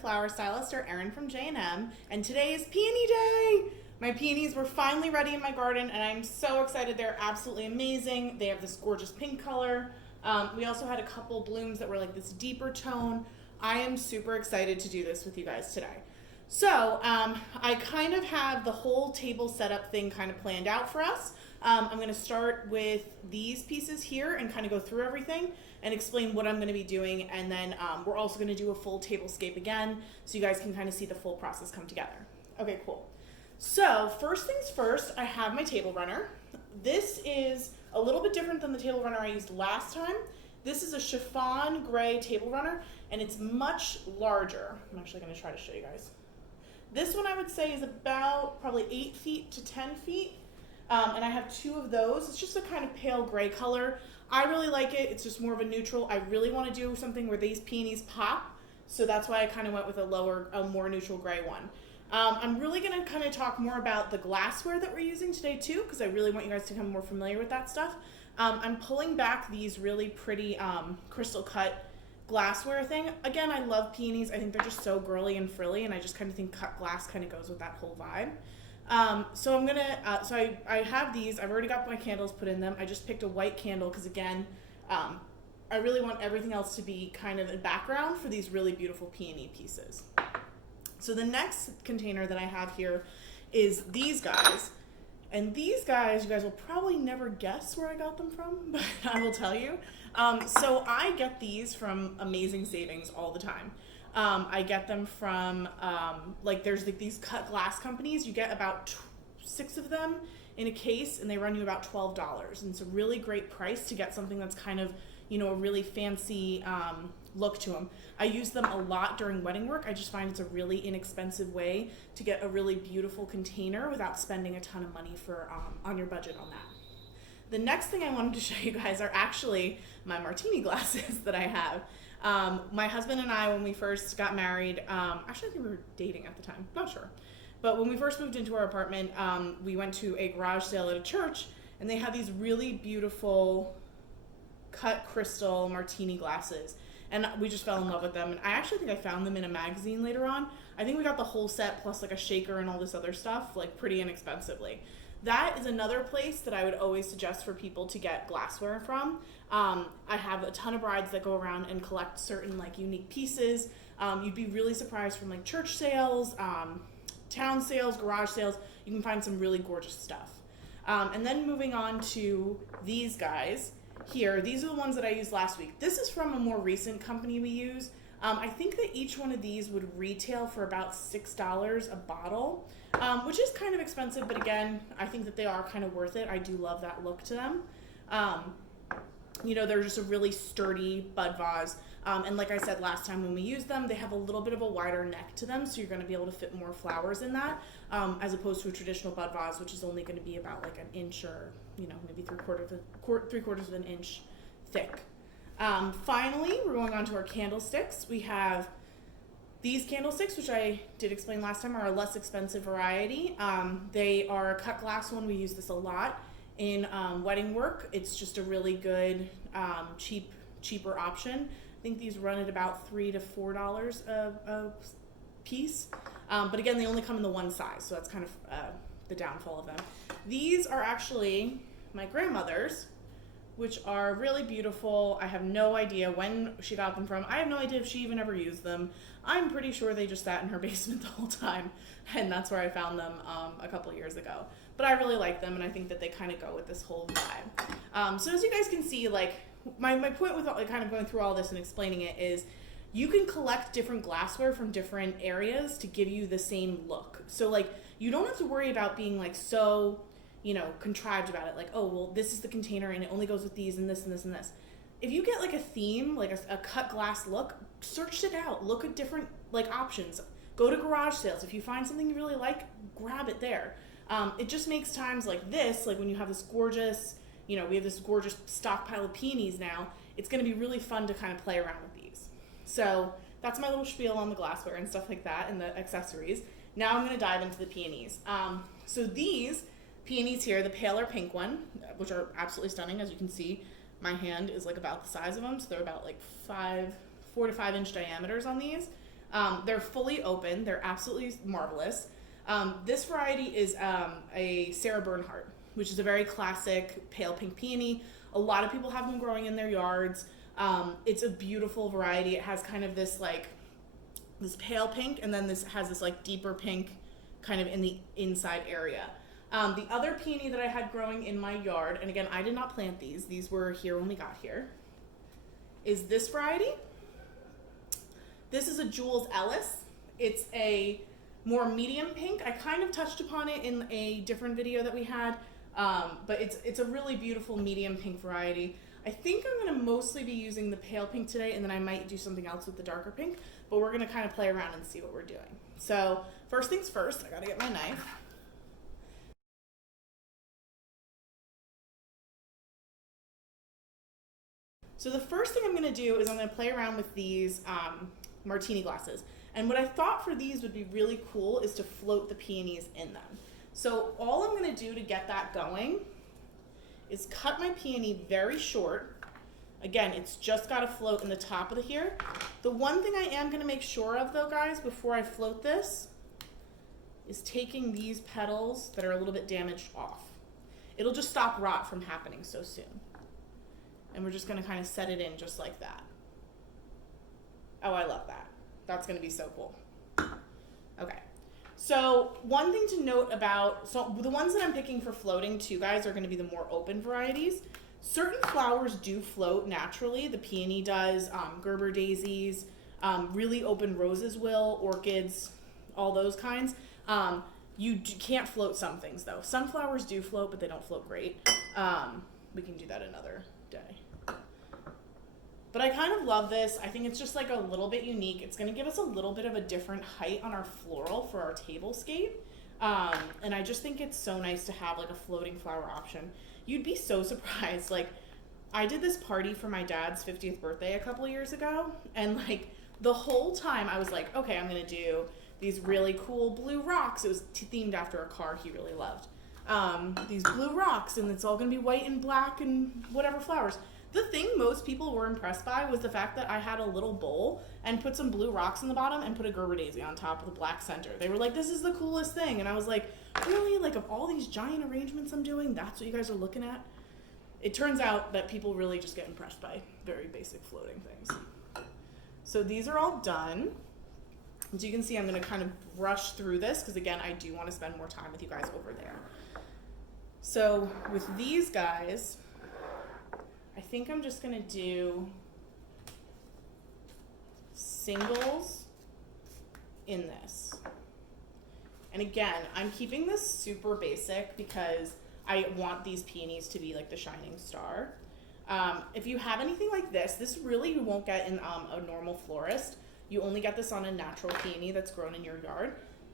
flower stylist, or Erin from J&M, and today is Peony Day! My peonies were finally ready in my garden, and I'm so excited. They're absolutely amazing. They have this gorgeous pink color. We also had a couple blooms that were like this deeper tone. I am super excited to do this with you guys today. So I kind of have the whole table setup thing kind of planned out for us. I'm going to start with these pieces here and kind of go through everything and explain what I'm going to be doing, and then we're also going to do a full tablescape again so you guys can kind of see the full process come together. Okay, cool. So first things first, I have my table runner. This is a little bit different than the table runner I used last time. This is a chiffon gray table runner, and it's much larger. I'm actually going to try to show you guys. This one I would say is about probably 8 feet to 10 feet. And I have two of those. It's just a kind of pale gray color. I really like it. It's just more of a neutral. I really want to do something where these peonies pop, so that's why I kind of went with a more neutral gray one. I'm really going to kind of talk more about the glassware that we're using today too, because I really want you guys to become more familiar with that stuff. I'm pulling back these really pretty crystal cut glassware thing. Again, I love peonies. I think they're just so girly and frilly, and I just kind of think cut glass kind of goes with that whole vibe. So I'm gonna, I have these. I've already got my candles put in them. I just picked a white candle because again, I really want everything else to be kind of a background for these really beautiful peony pieces. So the next container that I have here is these guys. And these guys, you guys will probably never guess where I got them from, but I will tell you. So I get these from Amazing Savings all the time. I get them from, there's like these cut glass companies. You get about 6 of them in a case, and they run you about $12. And it's a really great price to get something that's kind of, you know, a really fancy look to them. I use them a lot during wedding work. I just find it's a really inexpensive way to get a really beautiful container without spending a ton of money for on your budget on that. The next thing I wanted to show you guys are actually my martini glasses that I have. My husband and I, when we first got married, actually I think we were dating at the time, not sure. But when we first moved into our apartment, we went to a garage sale at a church, and they had these really beautiful cut crystal martini glasses. And we just fell in love with them. And I actually think I found them in a magazine later on. I think we got the whole set plus like a shaker and all this other stuff, like pretty inexpensively. That is another place that I would always suggest for people to get glassware from. I have a ton of brides that go around and collect certain like unique pieces. You'd be really surprised from like church sales, town sales, garage sales. You can find some really gorgeous stuff. And then moving on to these guys here. These are the ones that I used last week. This is from a more recent company we use. I think that each one of these would retail for about $6 a bottle, which is kind of expensive, but again, I think that they are kind of worth it. I do love that look to them. You know, they're just a really sturdy bud vase. And like I said last time when we used them, they have a little bit of a wider neck to them, so you're going to be able to fit more flowers in that, as opposed to a traditional bud vase, which is only going to be about like an inch or, you know, maybe three quarters of an inch thick. Finally, we're going on to our candlesticks. We have these candlesticks, which I did explain last time, are a less expensive variety. They are a cut glass one. We use this a lot in wedding work. It's just a really good, cheaper option. I think these run at about $3 to $4 a piece. But again, they only come in the one size, so that's kind of the downfall of them. These are actually my grandmother's, which are really beautiful. I have no idea when she got them from. I have no idea if she even ever used them. I'm pretty sure they just sat in her basement the whole time, and that's where I found them a couple years ago. But I really like them, and I think that they kind of go with this whole vibe. So as you guys can see, like my point with kind of going through all this and explaining it is you can collect different glassware from different areas to give you the same look. So like you don't have to worry about being like so, you know, contrived about it. Like, oh, well, this is the container and it only goes with these and this and this and this. If you get like a theme, like a cut glass look, search it out. Look at different like options. Go to garage sales. If you find something you really like, grab it there. It just makes times like this, like when you have this gorgeous, you know, we have this gorgeous stockpile of peonies now, it's going to be really fun to kind of play around with these. So that's my little spiel on the glassware and stuff like that and the accessories. Now I'm going to dive into the peonies. So these peonies here, the paler pink one, which are absolutely stunning, as you can see, my hand is like about the size of them, so they're about like 4 to 5 inch diameters on these. They're fully open. They're absolutely marvelous. This variety is a Sarah Bernhardt, which is a very classic pale pink peony. A lot of people have them growing in their yards. It's a beautiful variety. It has kind of this like this pale pink, and then this has this like deeper pink kind of in the inside area. The other peony that I had growing in my yard, and again, I did not plant these were here when we got here, is this variety. This is a Jules Ellis. It's a more medium pink. I kind of touched upon it in a different video that we had, but it's a really beautiful medium pink variety. I think I'm going to mostly be using the pale pink today, and then I might do something else with the darker pink, but we're going to kind of play around and see what we're doing. So first things first, I got to get my knife. So the first thing I'm going to do is I'm going to play around with these martini glasses. And what I thought for these would be really cool is to float the peonies in them. So all I'm going to do to get that going is cut my peony very short. Again, it's just got to float in the top of the here. The one thing I am going to make sure of though, guys, before I float this, is taking these petals that are a little bit damaged off. It'll just stop rot from happening so soon. And we're just going to kind of set it in just like that. Oh, I love that. That's going to be so cool. Okay. So one thing to note about, so the ones that I'm picking for floating too, guys, are going to be the more open varieties. Certain flowers do float naturally. The peony does, Gerber daisies, really open roses will, orchids, all those kinds. You can't float some things though. Sunflowers do float, but they don't float great. We can do that another day. But I kind of love this. I think it's just like a little bit unique. It's going to give us a little bit of a different height on our floral for our tablescape. And I just think it's so nice to have like a floating flower option. You'd be so surprised. Like, I did this party for my dad's 50th birthday a couple of years ago. And like the whole time I was like, okay, I'm going to do these really cool blue rocks. It was themed after a car he really loved. These blue rocks, and it's all going to be white and black and whatever flowers. The thing most people were impressed by was the fact that I had a little bowl and put some blue rocks in the bottom and put a Gerber daisy on top with a black center. They were like, this is the coolest thing. And I was like, really? Like, of all these giant arrangements I'm doing, that's what you guys are looking at? It turns out that people really just get impressed by very basic floating things. So these are all done. As you can see, I'm going to kind of brush through this because, again, I do want to spend more time with you guys over there. So with these guys, I think I'm just going to do singles in this. And again, I'm keeping this super basic because I want these peonies to be like the shining star. If you have anything like this really you won't get in a normal florist. You only get this on a natural peony that's grown in your yard.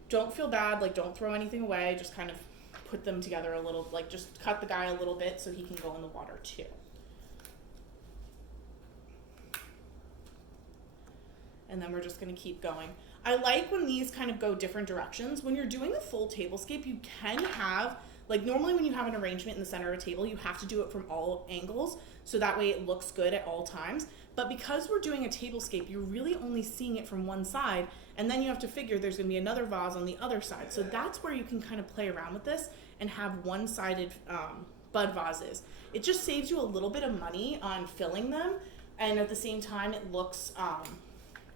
Don't feel bad, like don't throw anything away, just kind of put them together a little, like just cut the guy a little bit so he can go in the water too. And then we're just going to keep going. I like when these kind of go different directions. When you're doing a full tablescape, you can have, like normally when you have an arrangement in the center of a table, you have to do it from all angles, so that way it looks good at all times. But because we're doing a tablescape, you're really only seeing it from one side, and then you have to figure there's going to be another vase on the other side. So that's where you can kind of play around with this and have one-sided bud vases. It just saves you a little bit of money on filling them, and at the same time it looks a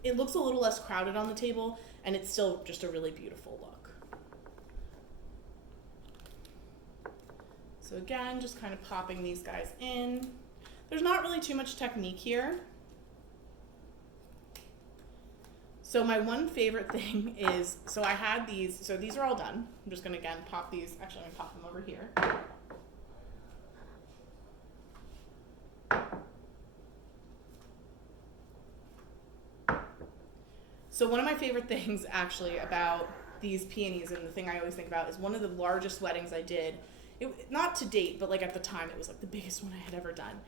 little less crowded on the table, and it's still just a really beautiful look. So again, just kind of popping these guys in. There's not really too much technique here. So my one favorite thing is, so I had these, so these are all done. I'm just gonna again pop these, actually I'm gonna pop them over here. So one of my favorite things actually about these peonies, and the thing I always think about, is one of the largest weddings I did, not to date, but like at the time, it was like the biggest one I had ever done.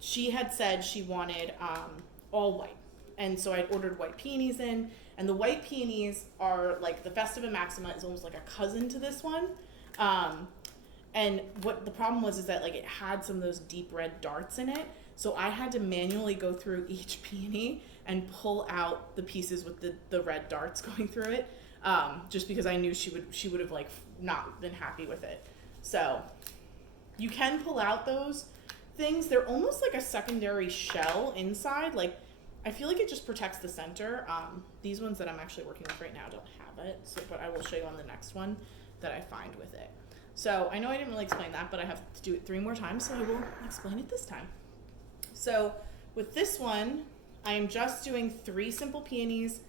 She had said she wanted all white. And so I'd ordered white peonies in, and the white peonies are like, the Festiva Maxima is almost like a cousin to this one. And what the problem was is that like it had some of those deep red darts in it. So I had to manually go through each peony and pull out the pieces with the red darts going through it, just because I knew she would have like not been happy with it. So you can pull out those things. They're almost like a secondary shell inside. Like, I feel like it just protects the center. These ones that I'm actually working with right now don't have it, so, but I will show you on the next one that I find with it. So I know I didn't really explain that, but I have to do it 3 more times, so I will explain it this time. So with this one, I am just doing 3 simple peonies.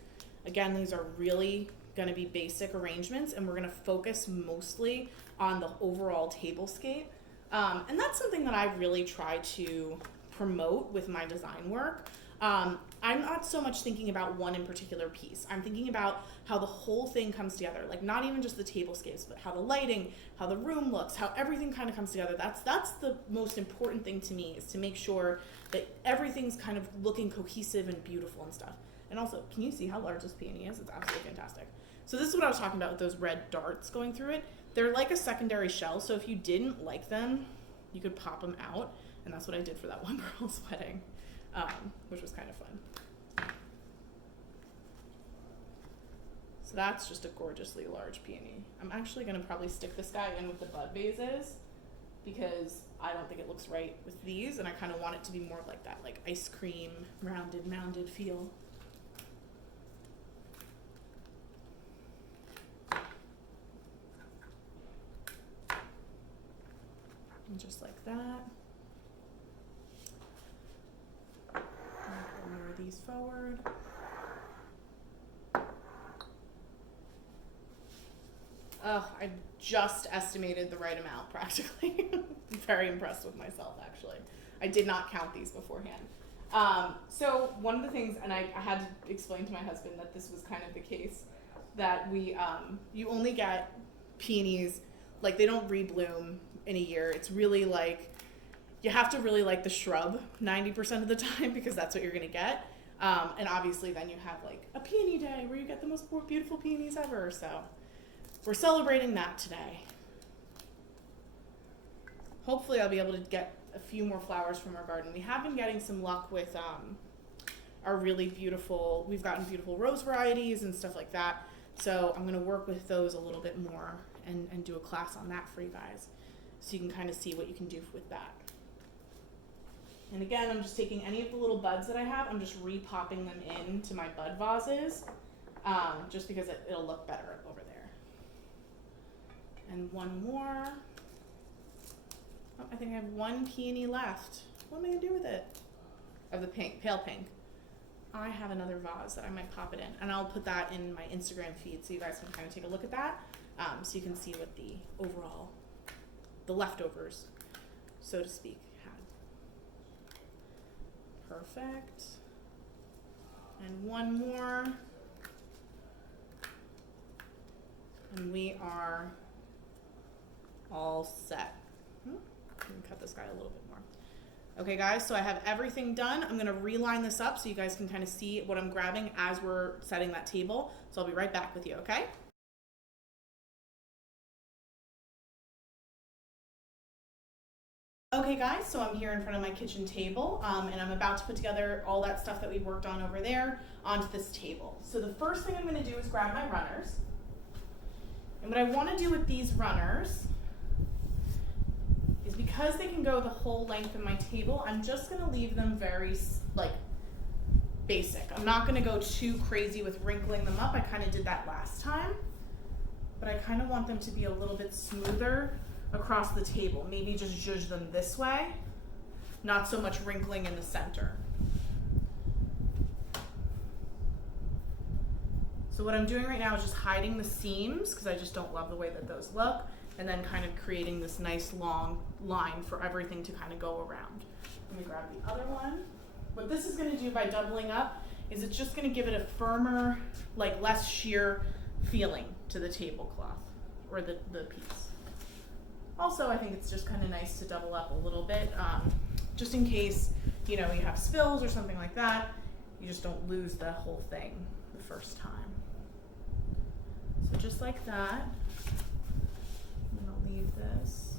Again, these are really gonna be basic arrangements, and we're gonna focus mostly on the overall tablescape. And that's something that I really try to promote with my design work. I'm not so much thinking about one in particular piece. I'm thinking about how the whole thing comes together, like not even just the tablescapes, but how the lighting, how the room looks, how everything kind of comes together. That's the most important thing to me, is to make sure that everything's kind of looking cohesive and beautiful and stuff. And also, can you see how large this peony is? It's absolutely fantastic. So this is what I was talking about with those red darts going through it. They're like a secondary shell, so if you didn't like them, you could pop them out, and that's what I did for that one girl's wedding, which was kind of fun. So that's just a gorgeously large peony. I'm actually gonna probably stick this guy in with the bud vases, because I don't think it looks right with these, and I kind of want it to be more like that, like ice cream, rounded, mounded feel. And just like that. Pull more of these forward. I just estimated the right amount practically. I'm very impressed with myself, actually. I did not count these beforehand. So one of the things, and I had to explain to my husband that this was kind of the case, that you only get peonies, like they don't rebloom in a year. It's really like, you have to really like the shrub 90% of the time, because that's what you're gonna get. And obviously then you have like a peony day where you get the most beautiful peonies ever. So we're celebrating that today. Hopefully I'll be able to get a few more flowers from our garden. We have been getting some luck with our really beautiful, we've gotten beautiful rose varieties and stuff like that. So I'm gonna work with those a little bit more and do a class on that for you guys, so you can kind of see what you can do with that. And again, I'm just taking any of the little buds that I have, I'm just re-popping them into my bud vases, just because it'll look better over there. And one more. Oh, I think I have 1 peony left. What am I gonna do with it? Of the pink, pale pink. I have another vase that I might pop it in, and I'll put that in my Instagram feed so you guys can kind of take a look at that, so you can see what the overall, the leftovers, so to speak, had. Perfect. And one more. And we are all set. Let me cut this guy a little bit more. Okay guys, so I have everything done. I'm gonna reline this up so you guys can kind of see what I'm grabbing as we're setting that table. So I'll be right back with you, okay? Okay guys, so I'm here in front of my kitchen table, and I'm about to put together all that stuff that we worked on over there onto this table. So the first thing I'm gonna do is grab my runners. And what I wanna do with these runners is, because they can go the whole length of my table, I'm just gonna leave them very like basic. I'm not gonna go too crazy with wrinkling them up. I kind of did that last time, but I kind of want them to be a little bit smoother across the table. Maybe just zhuzh them this way, not so much wrinkling in the center. So what I'm doing right now is just hiding the seams, because I just don't love the way that those look, and then kind of creating this nice long line for everything to kind of go around. Let me grab the other one. What this is going to do by doubling up is it's just going to give it a firmer, like less sheer feeling to the tablecloth or the piece. Also, I think it's just kind of nice to double up a little bit, just in case, you know, you have spills or something like that. You just don't lose the whole thing the first time. So just like that. I'm gonna leave this.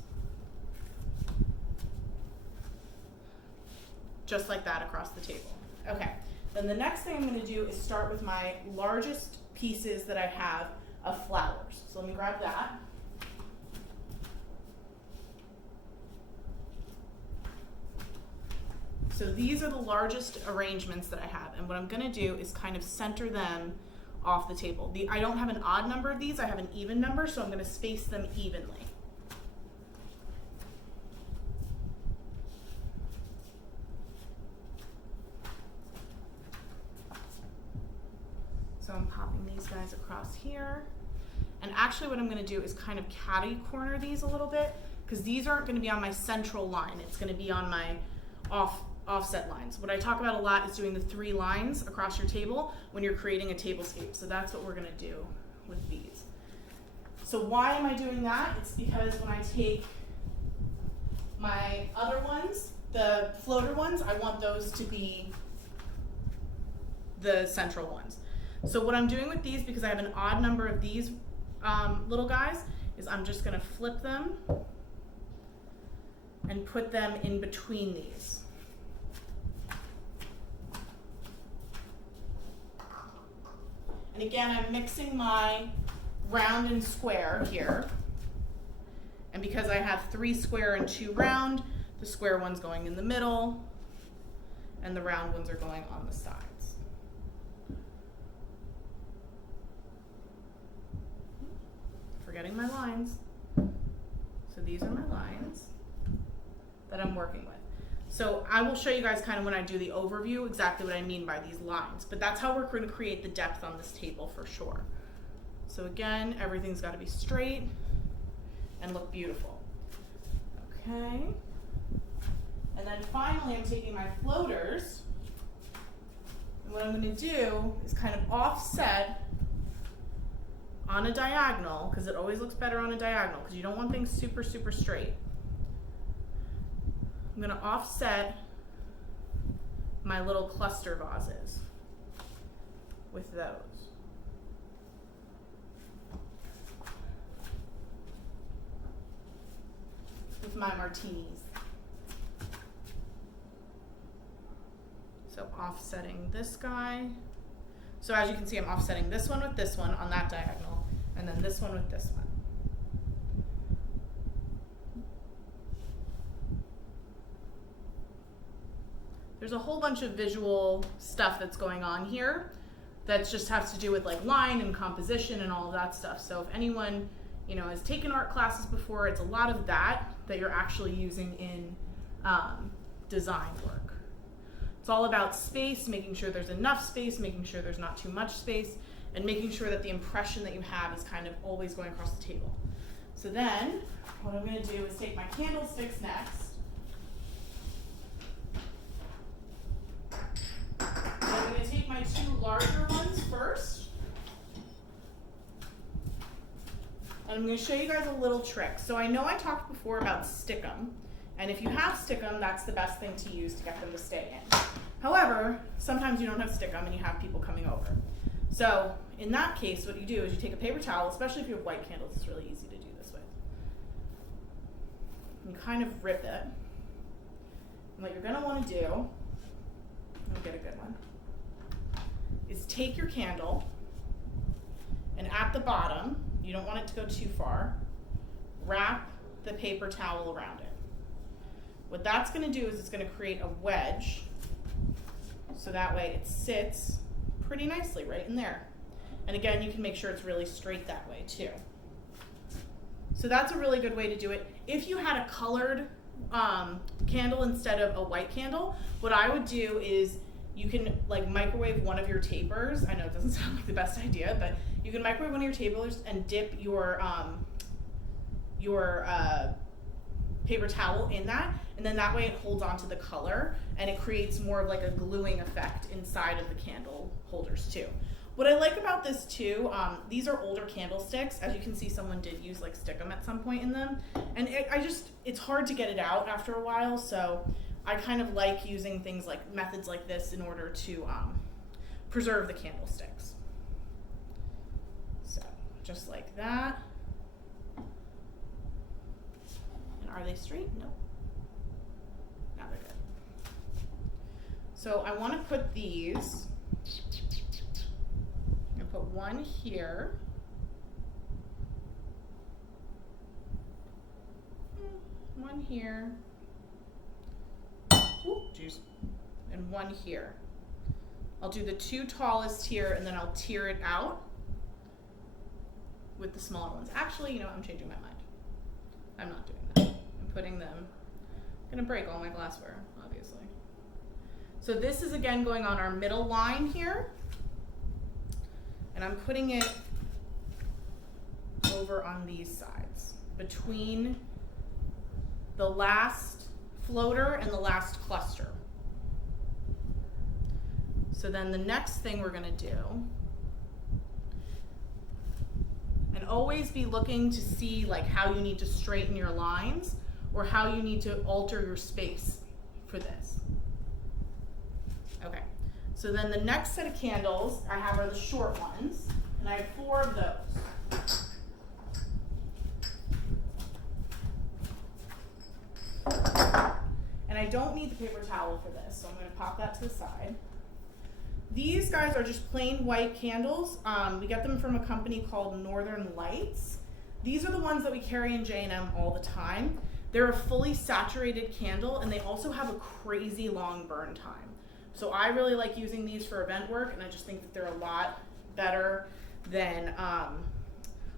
just like that across the table. Okay, then the next thing I'm going to do is start with my largest pieces that I have of flowers. So let me grab that. So these are the largest arrangements that I have, and what I'm going to do is kind of center them off the table. I don't have an odd number of these, I have an even number, so I'm going to space them evenly. So I'm popping these guys across here. And actually what I'm going to do is kind of catty corner these a little bit, because these aren't going to be on my central line. It's going to be on my offset lines. What I talk about a lot is doing the 3 lines across your table when you're creating a tablescape. So that's what we're going to do with these. So why am I doing that? It's because when I take my other ones, the floater ones, I want those to be the central ones. So what I'm doing with these, because I have an odd number of these little guys, is I'm just going to flip them and put them in between these. And again, I'm mixing my round and square here. And because I have 3 square and 2 round, the square one's going in the middle, and the round ones are going on the sides. Forgetting my lines. So these are my lines that I'm working with. So I will show you guys kind of when I do the overview exactly what I mean by these lines, but that's how we're going to create the depth on this table for sure. So again, everything's got to be straight and look beautiful. Okay. And then finally I'm taking my floaters, and what I'm going to do is kind of offset on a diagonal, because it always looks better on a diagonal, because you don't want things super, super straight. I'm going to offset my little cluster vases with those. With my martinis. So offsetting this guy. So as you can see, I'm offsetting this one with this one on that diagonal, and then this one with this one. There's a whole bunch of visual stuff that's going on here that just has to do with like line and composition and all of that stuff. So if anyone, you know, has taken art classes before, it's a lot of that you're actually using in design work. It's all about space, making sure there's enough space, making sure there's not too much space, and making sure that the impression that you have is kind of always going across the table. So then, what I'm going to do is take my candlesticks next. I'm going to take my 2 larger ones first. And I'm going to show you guys a little trick. So I know I talked before about stickum, and if you have stickum, that's the best thing to use to get them to stay in. However, sometimes you don't have stickum and you have people coming over. So in that case, what you do is you take a paper towel, especially if you have white candles, it's really easy to do this with. You kind of rip it. And what you're going to want to do, let me get a good one, is take your candle, and at the bottom, you don't want it to go too far, wrap the paper towel around it. What that's going to do is it's going to create a wedge, so that way it sits pretty nicely right in there. And again, you can make sure it's really straight that way too. So that's a really good way to do it. If you had a colored candle instead of a white candle, what I would do is you can like microwave one of your tapers. I know it doesn't sound like the best idea, but you can microwave one of your tapers and dip your paper towel in that, and then that way it holds onto the color and it creates more of like a gluing effect inside of the candle holders too. What I like about this too, these are older candlesticks. As you can see, someone did use like stickum at some point in them, and it's hard to get it out after a while, so I kind of like using things like methods like this in order to preserve the candlesticks. So just like that. And are they straight? No. Now they're good. So I want to put these, I'm going to put one here. One here. Ooh, geez. And one here. I'll do the two tallest here and then I'll tier it out with the smaller ones. Actually, you know what? I'm changing my mind. I'm not doing that. I'm putting them, I'm gonna break all my glassware, obviously. So this is again going on our middle line here. And I'm putting it over on these sides between the last floater and the last cluster. So then the next thing we're gonna do, and always be looking to see like how you need to straighten your lines or how you need to alter your space for this. Okay, so then the next set of candles I have are the short ones, and I have 4 of those. And I don't need the paper towel for this, so I'm going to pop that to the side. These guys are just plain white candles. We get them from a company called Northern Lights. These are the ones that we carry in J&M all the time. They're a fully saturated candle, and they also have a crazy long burn time. So I really like using these for event work, and I just think that they're a lot better than a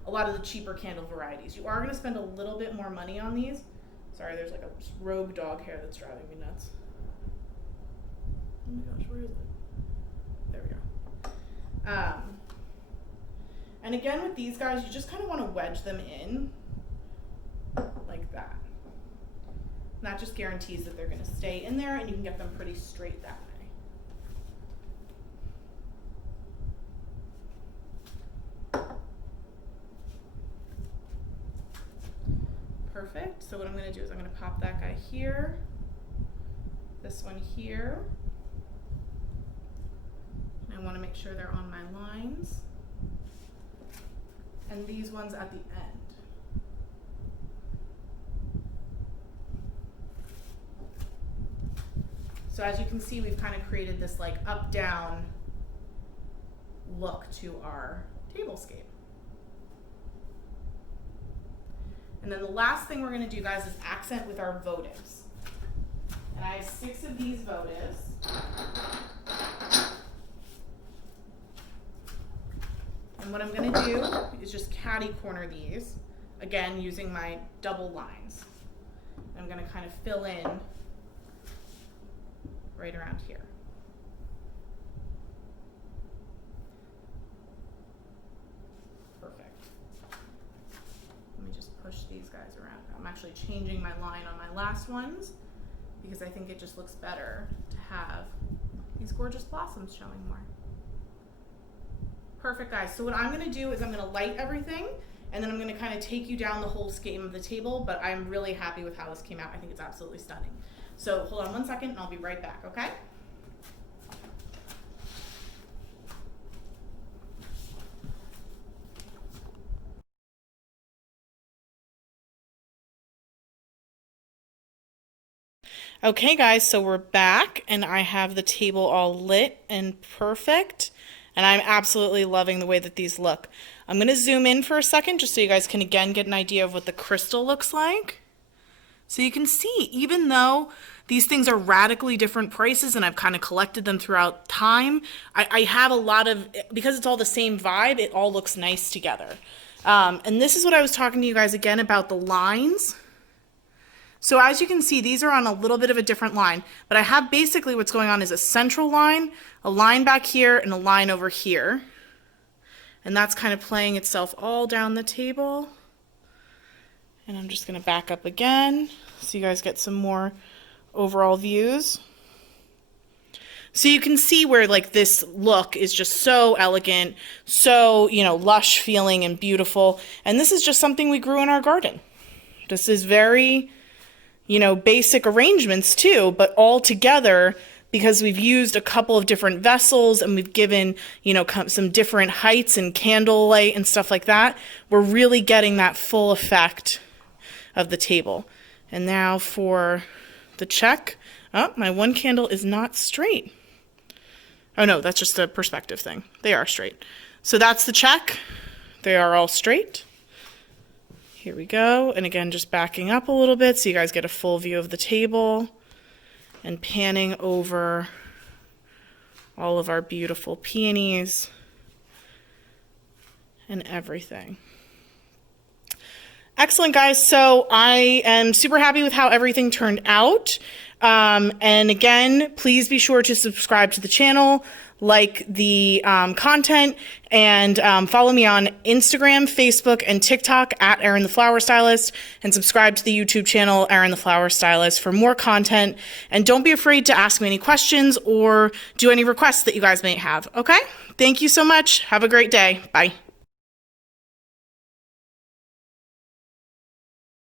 lot of the cheaper candle varieties. You are going to spend a little bit more money on these. Sorry, there's like a rogue dog hair that's driving me nuts. Oh my gosh, where is it? There we go. And again with these guys, you just kind of want to wedge them in like that. And that just guarantees that they're going to stay in there and you can get them pretty straight that way. Perfect. So what I'm going to do is I'm going to pop that guy here, this one here. I want to make sure they're on my lines. And these ones at the end. So as you can see, we've kind of created this like up-down look to our tablescape. And then the last thing we're going to do, guys, is accent with our votives. And I have 6 of these votives. And what I'm going to do is just catty corner these, again, using my double lines. I'm going to kind of fill in right around here. Perfect. Let me just push these guys around. I'm actually changing my line on my last ones because I think it just looks better to have these gorgeous blossoms showing more. Perfect, guys. So what I'm going to do is I'm going to light everything, and then I'm going to kind of take you down the whole scheme of the table, but I'm really happy with how this came out. I think it's absolutely stunning. So hold on one second, and I'll be right back, okay? Okay, guys, so we're back, and I have the table all lit and perfect. And I'm absolutely loving the way that these look. I'm going to zoom in for a second just so you guys can again get an idea of what the crystal looks like. So you can see, even though these things are radically different prices and I've kind of collected them throughout time, I have a lot of, because it's all the same vibe, it all looks nice together. And this is what I was talking to you guys again about the lines. So as you can see, these are on a little bit of a different line, but I have basically what's going on is a central line, a line back here, and a line over here. And that's kind of playing itself all down the table. And I'm just going to back up again so you guys get some more overall views. So you can see where like this look is just so elegant, so, you know, lush feeling and beautiful. And this is just something we grew in our garden. This is very, you know, basic arrangements too, but all together because we've used a couple of different vessels and we've given, you know, some different heights and candlelight and stuff like that. We're really getting that full effect of the table. And now for the check, Oh, my one candle is not straight. Oh no, that's just a perspective thing. They are straight. So that's the check. They are all straight. Here we go. And again, just backing up a little bit so you guys get a full view of the table and panning over all of our beautiful peonies and everything. Excellent, guys. So I am super happy with how everything turned out. And again, please be sure to subscribe to the channel, like the content, and follow me on Instagram, Facebook, and TikTok at Erin the Flower Stylist, and subscribe to the YouTube channel Erin the Flower Stylist for more content. And don't be afraid to ask me any questions or do any requests that you guys may have. Okay? Thank you so much. Have a great day. Bye.